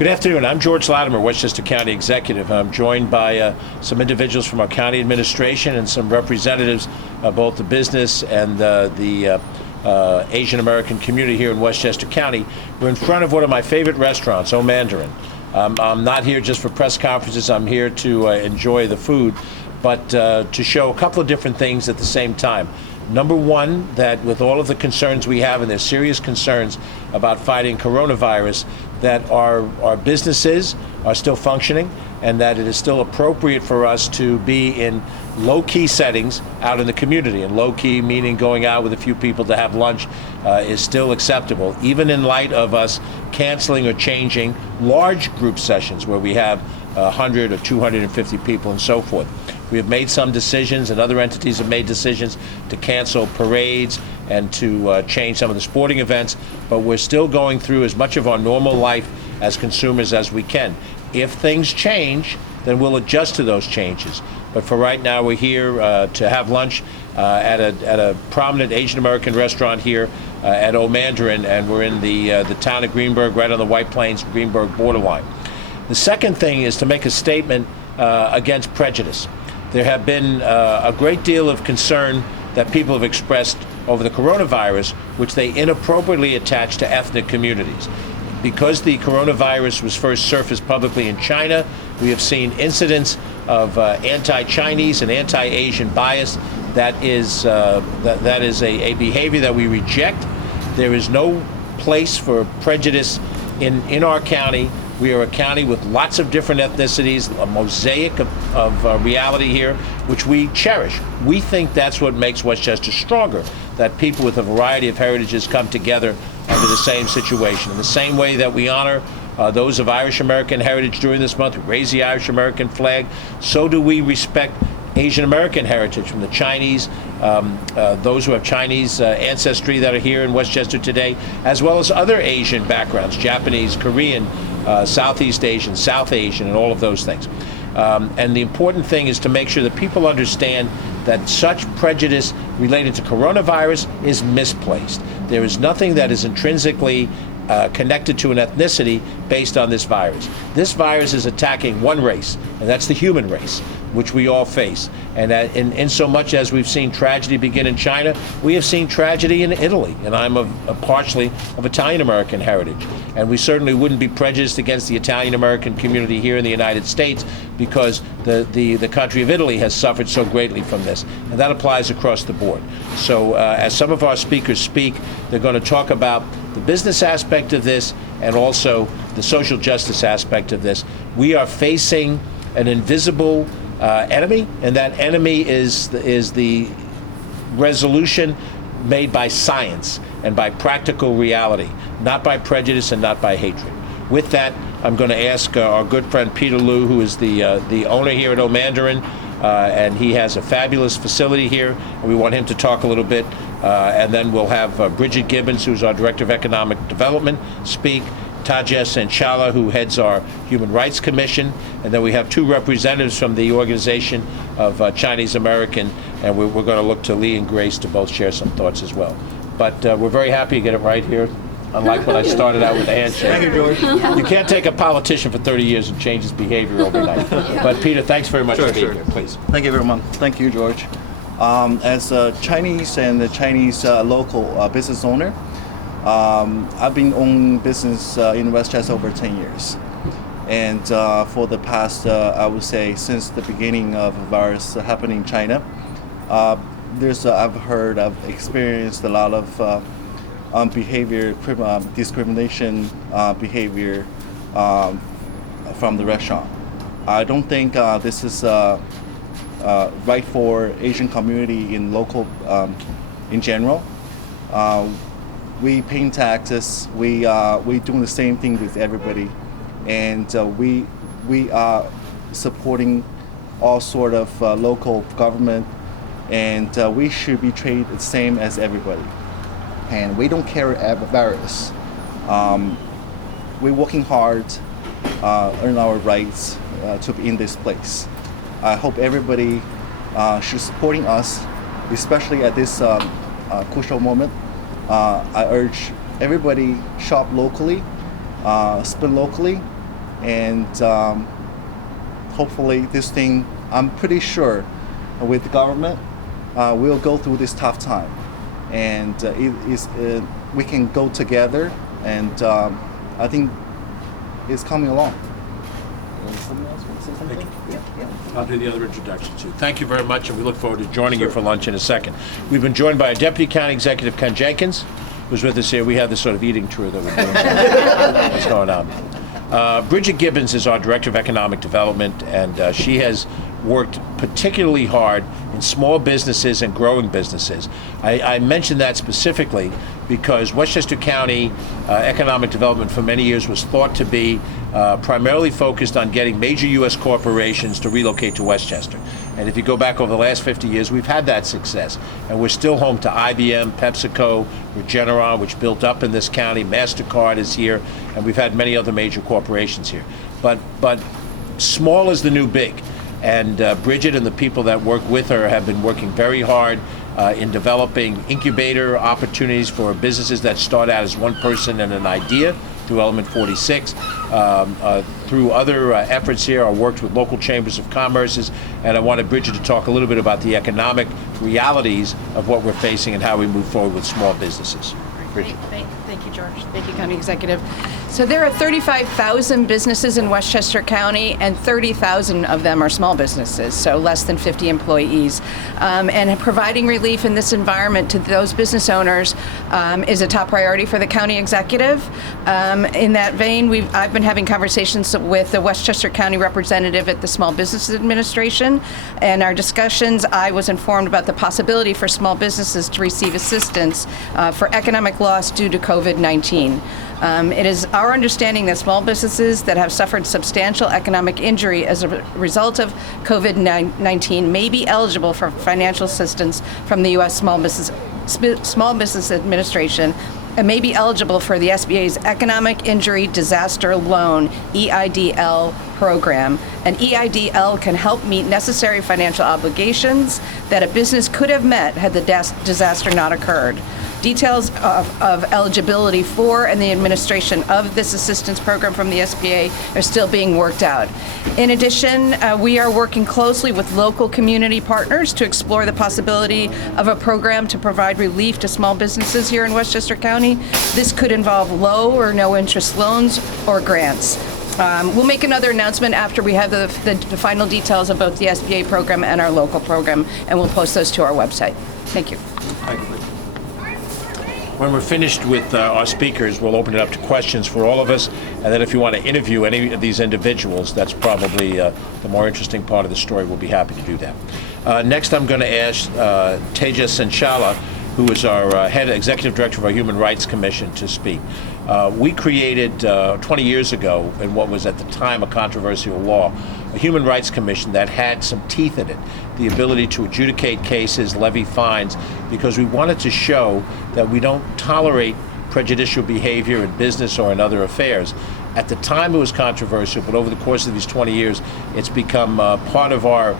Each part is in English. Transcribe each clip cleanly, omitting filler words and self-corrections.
Good afternoon. I'm George Latimer, Westchester County Executive. I'm joined by some individuals from our county administration and some representatives of both the business and the Asian American community here in Westchester County. We're in front of one of my favorite restaurants, O Mandarin. I'm not here just for press conferences. I'm here to enjoy the food, but to show a couple of different things at the same time. Number one, that with all of the concerns we have, and there's serious concerns about fighting coronavirus, that our businesses are still functioning and that it is still appropriate for us to be in low-key settings out in the community. And low-key meaning going out with a few people to have lunch is still acceptable, even in light of us canceling or changing large group sessions where we have 100 or 250 people and so forth. We have made some decisions, and other entities have made decisions to cancel parades and to change some of the sporting events, but we're still going through as much of our normal life as consumers as we can. If things change, then we'll adjust to those changes. But for right now, we're here to have lunch at a prominent Asian American restaurant here at O Mandarin, and we're in the town of Greenburgh, right on the White Plains Greenburgh borderline. The second thing is to make a statement against prejudice. There have been a great deal of concern that people have expressed over the coronavirus, which they inappropriately attach to ethnic communities. Because the coronavirus was first surfaced publicly in China, we have seen incidents of anti-Chinese and anti-Asian bias. That is a behavior that we reject. There is no place for prejudice in our county. We are a county with lots of different ethnicities, a mosaic of reality here, which we cherish. We think that's what makes Westchester stronger, that people with a variety of heritages come together under the same situation. In the same way that we honor those of Irish American heritage during this month, we raise the Irish American flag, so do we respect Asian American heritage from the Chinese, those who have Chinese ancestry that are here in Westchester today, as well as other Asian backgrounds, Japanese, Korean, Southeast Asian, South Asian, and all of those things. And the important thing is to make sure that people understand that such prejudice related to coronavirus is misplaced. There is nothing that is intrinsically connected to an ethnicity based on this virus. This virus is attacking one race, and that's the human race, which we all face. And in so much as we've seen tragedy begin in China, we have seen tragedy in Italy, and I'm partially of Italian-American heritage. And we certainly wouldn't be prejudiced against the Italian-American community here in the United States because the country of Italy has suffered so greatly from this. And that applies across the board. So as some of our speakers speak, they're going to talk about the business aspect of this and also the social justice aspect of this. We are facing an invisible enemy, and that enemy is the resolution made by science and by practical reality, not by prejudice and not by hatred. With that, I'm going to ask our good friend Peter Liu, who is the owner here at O Mandarin, and he has a fabulous facility here, and we want him to talk a little bit, and then we'll have Bridget Gibbons, who's our Director of Economic Development, speak, Tajia Sanchala, who heads our Human Rights Commission, and then we have two representatives from the Organization of Chinese American, and we're going to look to Lee and Grace to both share some thoughts as well. But we're very happy to get it right here, unlike when I started out with the handshake. Thank you, George. You can't take a politician for 30 years and change his behavior overnight. But Peter, thanks very much for being here, please. Thank you very much. Thank you, George. As a Chinese and a Chinese local business owner, I've been owning business in Westchester over 10 years. And for the past, I would say, since the beginning of the virus happening in China, I've experienced a lot of behavior, discrimination behavior from the restaurant. I don't think this is right for Asian community in local, in general. We pay taxes. We doing the same thing with everybody, and we are supporting all sort of local government, and we should be treated the same as everybody. And we don't carry a virus. We're working hard, earn our rights to be in this place. I hope everybody should supporting us, especially at this crucial moment. I urge everybody shop locally, spend locally, and hopefully this thing, I'm pretty sure with the government, we'll go through this tough time, and we can go together, and I think it's coming along. Somebody else want to say something? Yeah. I'll do the other introduction too. Thank you very much, and we look forward to joining you for lunch in a second. We've been joined by our Deputy County Executive, Ken Jenkins, who's with us here. We have this sort of eating tour that we're doing. What's going on? Bridget Gibbons is our Director of Economic Development, and she has worked particularly hard in small businesses and growing businesses. I mentioned that specifically because Westchester County economic development for many years was thought to be primarily focused on getting major U.S. corporations to relocate to Westchester. And if you go back over the last 50 years, we've had that success. And we're still home to IBM, PepsiCo, Regeneron, which built up in this county, MasterCard is here, and we've had many other major corporations here. But small is the new big. And Bridget and the people that work with her have been working very hard in developing incubator opportunities for businesses that start out as one person and an idea through Element 46. Through other efforts here, I worked with local chambers of commerce, and I wanted Bridget to talk a little bit about the economic realities of what we're facing and how we move forward with small businesses. Bridget. Thank you, George. Thank you, County Executive. So there are 35,000 businesses in Westchester County, and 30,000 of them are small businesses, so less than 50 employees. And providing relief in this environment to those business owners is a top priority for the County Executive. In that vein, I've been having conversations with the Westchester County representative at the Small Business Administration. And our discussions, I was informed about the possibility for small businesses to receive assistance for economic loss due to COVID-19. It is our understanding that small businesses that have suffered substantial economic injury as a result of COVID-19 may be eligible for financial assistance from the U.S. Small Business Administration and may be eligible for the SBA's Economic Injury Disaster Loan, EIDL program. And EIDL can help meet necessary financial obligations that a business could have met had the disaster not occurred. Details of eligibility for and the administration of this assistance program from the SBA are still being worked out. In addition, we are working closely with local community partners to explore the possibility of a program to provide relief to small businesses here in Westchester County. This could involve low or no interest loans or grants. We'll make another announcement after we have the final details of both the SBA program and our local program, and we'll post those to our website. Thank you. Thank you. When we're finished with our speakers, we'll open it up to questions for all of us, and then if you want to interview any of these individuals, that's probably the more interesting part of the story. We'll be happy to do that. Next, I'm going to ask Tejas Sanchala, who is our head executive director of our Human Rights Commission, to speak. We created 20 years ago, in what was at the time a controversial law, a Human Rights Commission that had some teeth in it, the ability to adjudicate cases, levy fines, because we wanted to show that we don't tolerate prejudicial behavior in business or in other affairs. At the time it was controversial, but over the course of these 20 years, it's become part of our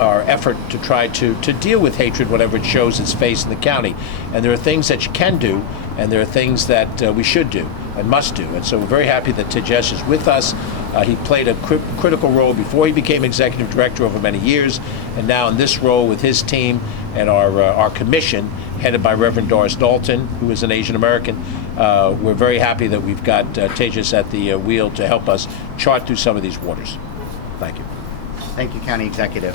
effort to try to deal with hatred whenever it shows its face in the county. And there are things that you can do, and there are things that we should do and must do. And so we're very happy that Tejas is with us. He played a critical role before he became executive director over many years, and now in this role with his team and our commission, headed by Reverend Doris Dalton, who is an Asian American. We're very happy that we've got Tejas at the wheel to help us chart through some of these waters. Thank you. Thank you, County Executive.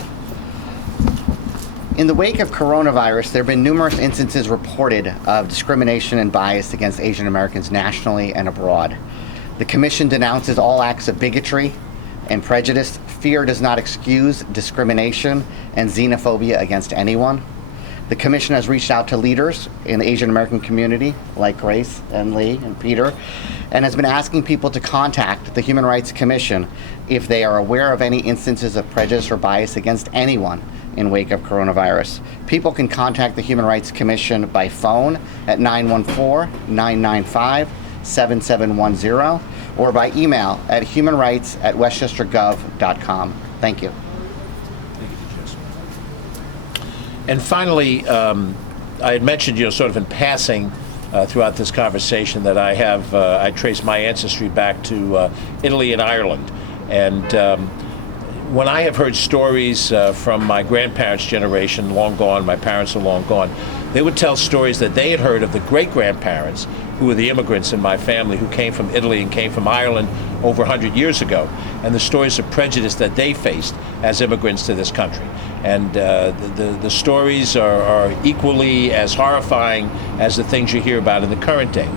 In the wake of coronavirus, there have been numerous instances reported of discrimination and bias against Asian Americans nationally and abroad. The Commission denounces all acts of bigotry and prejudice. Fear does not excuse discrimination and xenophobia against anyone. The Commission has reached out to leaders in the Asian American community, like Grace and Lee and Peter, and has been asking people to contact the Human Rights Commission if they are aware of any instances of prejudice or bias against anyone in wake of coronavirus. People can contact the Human Rights Commission by phone at 914-995-7710 or by email at humanrights@westchestergov.com. Thank you. And finally, I had mentioned, sort of in passing, throughout this conversation that I trace my ancestry back to Italy and Ireland. And when I have heard stories from my grandparents' generation, long gone, my parents are long gone, they would tell stories that they had heard of the great-grandparents who were the immigrants in my family who came from Italy and came from Ireland over 100 years ago, and the stories of prejudice that they faced as immigrants to this country. And the stories are equally as horrifying as the things you hear about in the current day.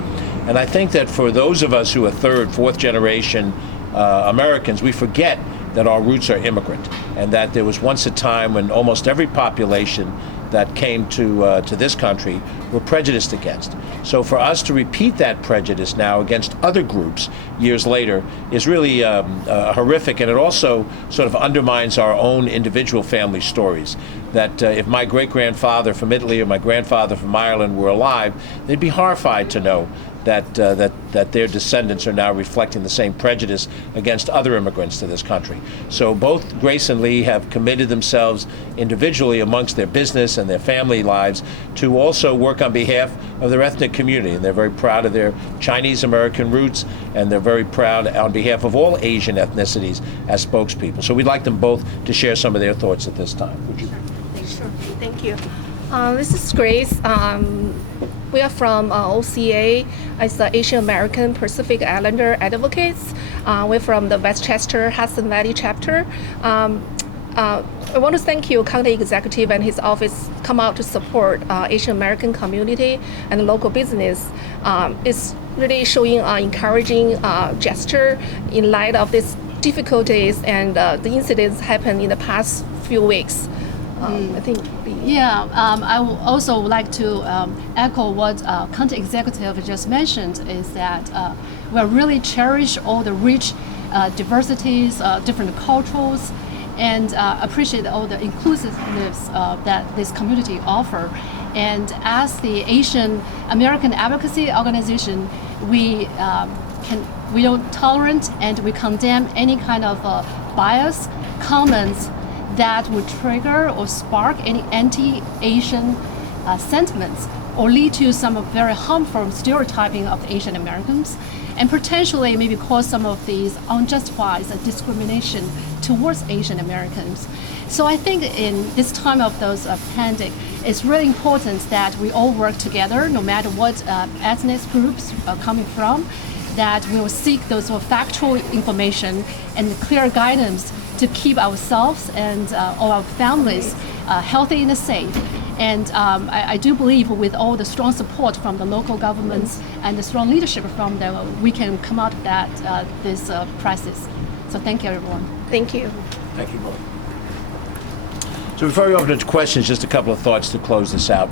And I think that for those of us who are third, fourth generation Americans, we forget that our roots are immigrant, and that there was once a time when almost every population that came to this country were prejudiced against. So for us to repeat that prejudice now against other groups years later is really horrific, and it also sort of undermines our own individual family stories. That if my great-grandfather from Italy or my grandfather from Ireland were alive, they'd be horrified to know that their descendants are now reflecting the same prejudice against other immigrants to this country. So both Grace and Lee have committed themselves individually amongst their business and their family lives to also work on behalf of their ethnic community. And they're very proud of their Chinese American roots, and they're very proud on behalf of all Asian ethnicities as spokespeople. So we'd like them both to share some of their thoughts at this time. Would you? Sure. Thank you. This is Grace. We are from OCA, as the Asian American Pacific Islander Advocates. We're from the Westchester Hudson Valley chapter. I want to thank you, County Executive and his office, come out to support Asian American community and local business. It's really showing an encouraging gesture in light of these difficulties and the incidents happened in the past few weeks. I think. I would also like to echo what County Executive just mentioned, is that we really cherish all the rich diversities, different cultures, and appreciate all the inclusiveness that this community offer. And as the Asian American Advocacy Organization, we don't tolerate and we condemn any kind of bias, comments that would trigger or spark any anti-Asian sentiments or lead to some very harmful stereotyping of Asian Americans, and potentially maybe cause some of these unjustified discrimination towards Asian Americans. So I think in this time of those pandemic, it's really important that we all work together, no matter what ethnic groups are coming from, that we will seek those factual information and clear guidance to keep ourselves and all our families healthy and safe. And I do believe with all the strong support from the local governments and the strong leadership from them, we can come out of that this crisis. So thank you, everyone. Thank you. Thank you both. So before we open it to questions, just a couple of thoughts to close this out.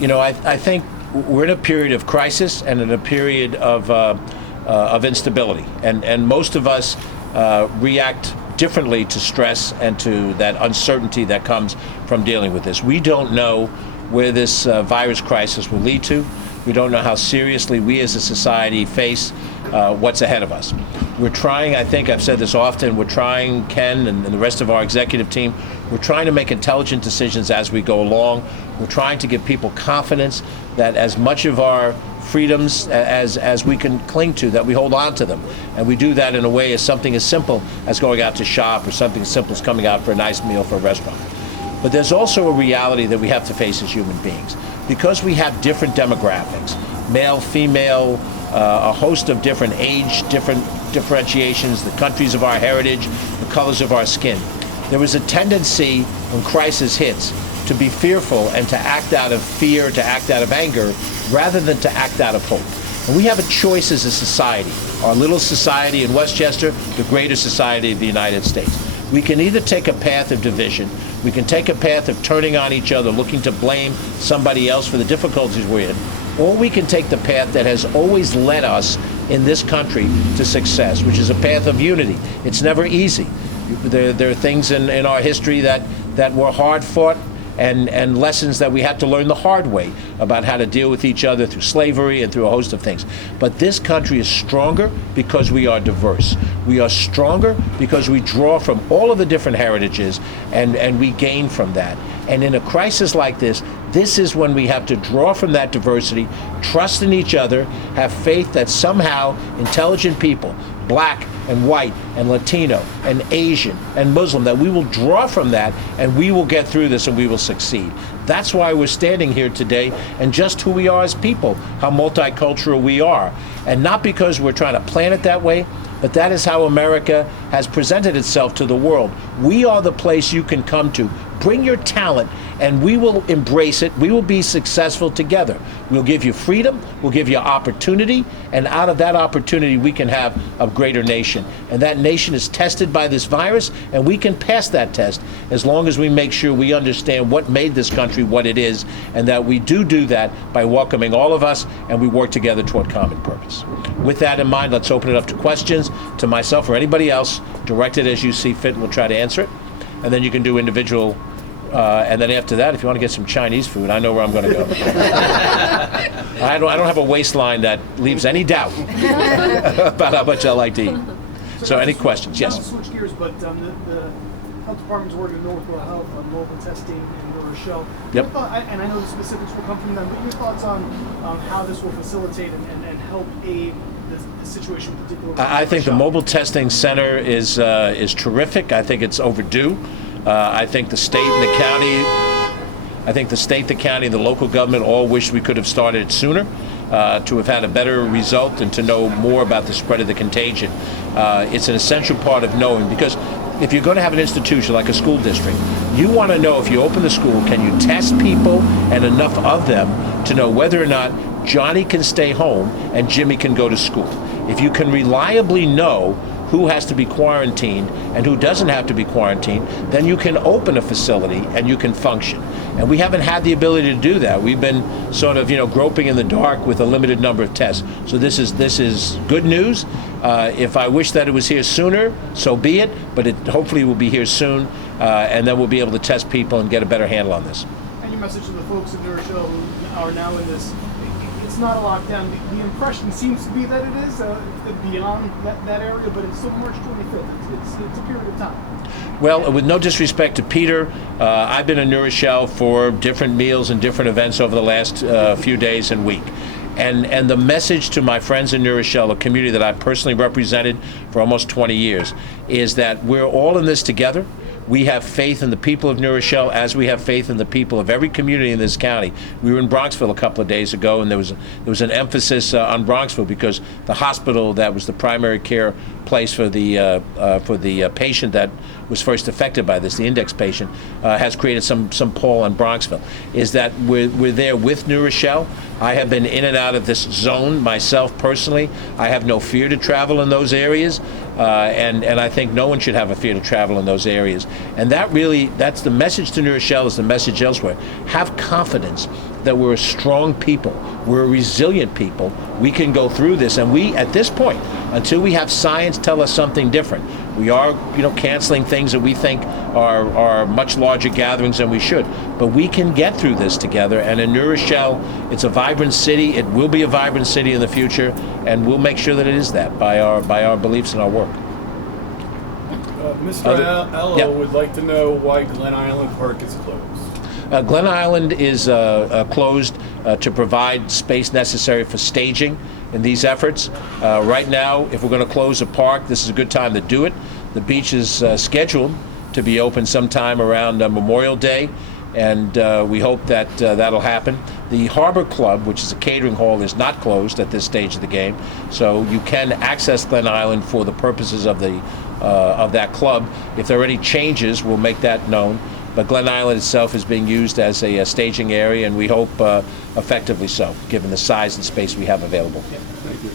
You know, I think we're in a period of crisis and in a period of instability, and most of us react differently to stress and to that uncertainty that comes from dealing with this. We don't know where this virus crisis will lead to. We don't know how seriously we as a society face what's ahead of us. We're trying, I think I've said this often, we're trying, Ken and the rest of our executive team, we're trying to make intelligent decisions as we go along. We're trying to give people confidence that as much of our freedoms as we can cling to, that we hold on to them. And we do that in a way as something as simple as going out to shop, or something as simple as coming out for a nice meal for a restaurant. But there's also a reality that we have to face as human beings. Because we have different demographics, male, female, a host of different age, different differentiations, the countries of our heritage, the colors of our skin, there is a tendency when crisis hits to be fearful and to act out of fear, to act out of anger, rather than to act out of hope. And we have a choice as a society, our little society in Westchester, the greater society of the United States. We can either take a path of division, we can take a path of turning on each other, looking to blame somebody else for the difficulties we're in, or we can take the path that has always led us in this country to success, which is a path of unity. It's never easy. There are things in our history that were hard fought, and lessons that we had to learn the hard way about how to deal with each other through slavery and through a host of things. But this country is stronger because we are diverse. We are stronger because we draw from all of the different heritages, and we gain from that. And in a crisis like this, This is when we have to draw from that diversity, trust in each other, have faith that somehow intelligent people, black and white and Latino and Asian and Muslim, that we will draw from that and we will get through this and we will succeed. That's why we're standing here today, and just who we are as people, how multicultural we are. And not because we're trying to plan it that way, but that is how America has presented itself to the world. We are the place you can come to. Bring your talent, and we will embrace it. We will be successful together. We'll give you freedom, we'll give you opportunity, and out of that opportunity we can have a greater nation. And that nation is tested by this virus, and we can pass that test as long as we make sure we understand what made this country what it is, and that we do that by welcoming all of us, and we work together toward common purpose. With that in mind, let's open it up to questions to myself or anybody else. Direct it as you see fit, and we'll try to answer it. And then you can do individual. And then after that, if you want to get some Chinese food, I know where I'm going to go. I don't have a waistline that leaves any doubt about how much I like to eat. So any questions? Yes. Not to switch gears, but the health department's working with Northwell Health on mobile testing in New Rochelle. Yep. And I know the specifics will come from them, but your thoughts on how this will facilitate and help aid the situation, particularly? I think the mobile testing center is terrific. I think it's overdue. I think the state and the county, the local government all wish we could have started it sooner, to have had a better result and to know more about the spread of the contagion. It's an essential part of knowing, because if you're going to have an institution like a school district, you want to know, if you open the school, can you test people and enough of them to know whether or not Johnny can stay home and Jimmy can go to school. If you can reliably know who has to be quarantined and who doesn't have to be quarantined, then you can open a facility and you can function. And we haven't had the ability to do that. We've been sort of, groping in the dark with a limited number of tests. So this is good news. If I wish that it was here sooner, so be it. But it hopefully will be here soon, and then we'll be able to test people and get a better handle on this. And your message to the folks in New Rochelle who are now in this, it's not a lockdown. The impression seems to be that it is beyond that area, but it's still March 25th. It's a period of time. Well, with no disrespect to Peter, I've been in New Rochelle for different meals and different events over the last few days and week. And the message to my friends in New Rochelle, a community that I personally represented for almost 20 years, is that we're all in this together. We have faith in the people of New Rochelle as we have faith in the people of every community in this county. We were in Bronxville a couple of days ago, and there was an emphasis on Bronxville because the hospital that was the primary care place for the patient that was first affected by this, the index patient, has created some pull on Bronxville. Is that we're there with New Rochelle. I have been in and out of this zone myself personally. I have no fear to travel in those areas, and I think no one should have a fear to travel in those areas. And that's the message to New Rochelle, is the message elsewhere. Have confidence that we're a strong people, we're a resilient people. We can go through this, and we, at this point, until we have science tell us something different, we are, canceling things that we think are much larger gatherings than we should. But we can get through this together. And in New Rochelle, it's a vibrant city. It will be a vibrant city in the future, and we'll make sure that it is that by our beliefs and our work. Mr. Ello would like to know why Glen Island Park is closed. Glen Island is closed to provide space necessary for staging in these efforts. Right now, if we're going to close a park, this is a good time to do it. The beach is scheduled to be open sometime around Memorial Day, and we hope that that'll happen. The Harbor Club, which is a catering hall, is not closed at this stage of the game, so you can access Glen Island for the purposes of that club. If there are any changes, we'll make that known. But Glen Island itself is being used as a staging area, and we hope effectively so, given the size and space we have available. Thank you.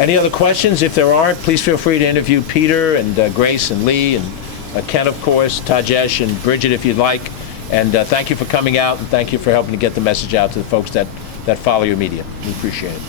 Any other questions? If there aren't, please feel free to interview Peter and Grace and Lee and Ken, of course, Tajesh and Bridget, if you'd like. And thank you for coming out, and thank you for helping to get the message out to the folks that follow your media. We appreciate it.